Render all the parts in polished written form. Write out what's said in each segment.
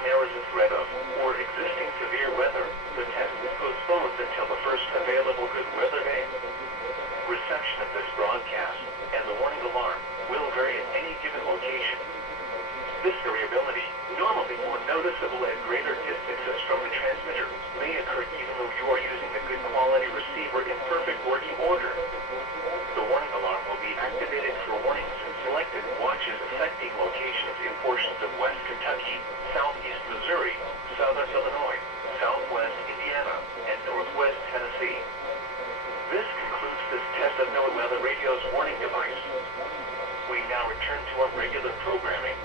when there is a threat of or existing severe weather, the test is postponed until the first available good weather day. Reception of this broadcast and the warning alarm will vary at any given location. This variability, normally more noticeable at greater distances from the transmitter, may occur even though you are using a good quality receiver in perfect working order. The warning alarm will be activated for warnings and selected watches affecting locations in portions of West Kentucky, Southeast Missouri, Southern Illinois, Southwest Indiana, and Northwest Tennessee. This concludes this test of NOAA Weather Radio's warning device. We now return to our regular programming.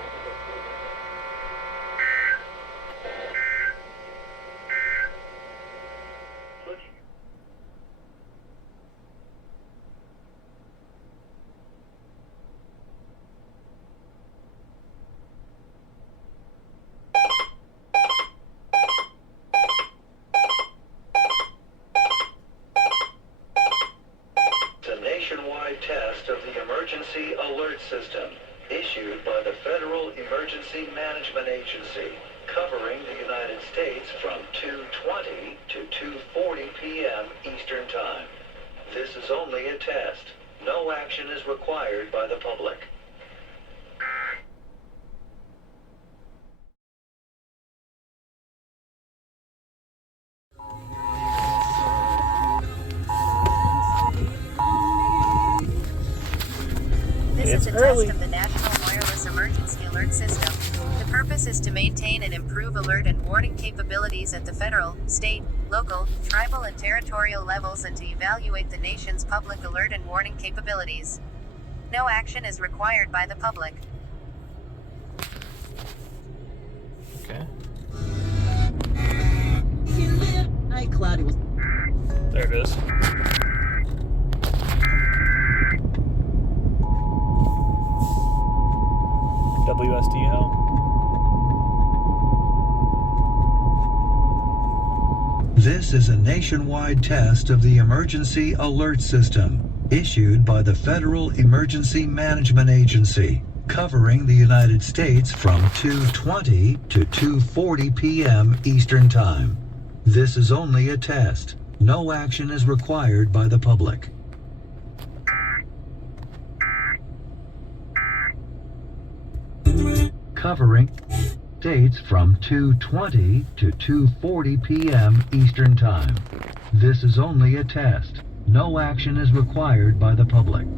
Nationwide test of the Emergency Alert System, issued by the Federal Emergency Management Agency, covering the United States from 2:20 to 2:40 p.m. Eastern Time. This is only a test. No action is required by the public. This is a test of the National Wireless Emergency Alert System. The purpose is to maintain and improve alert and warning capabilities at the federal, state, local, tribal and territorial levels and to evaluate the nation's public alert and warning capabilities. No action is required by the public. Okay. Hi, cloudy. There it is. WSDO. This is a nationwide test of the Emergency Alert System, issued by the Federal Emergency Management Agency, covering the United States from 2:20 to 2:40 p.m. Eastern Time. This is only a test. No action is required by the public. Covering dates from 2:20 to 2:40 p.m. Eastern Time. This is only a test. No action is required by the public.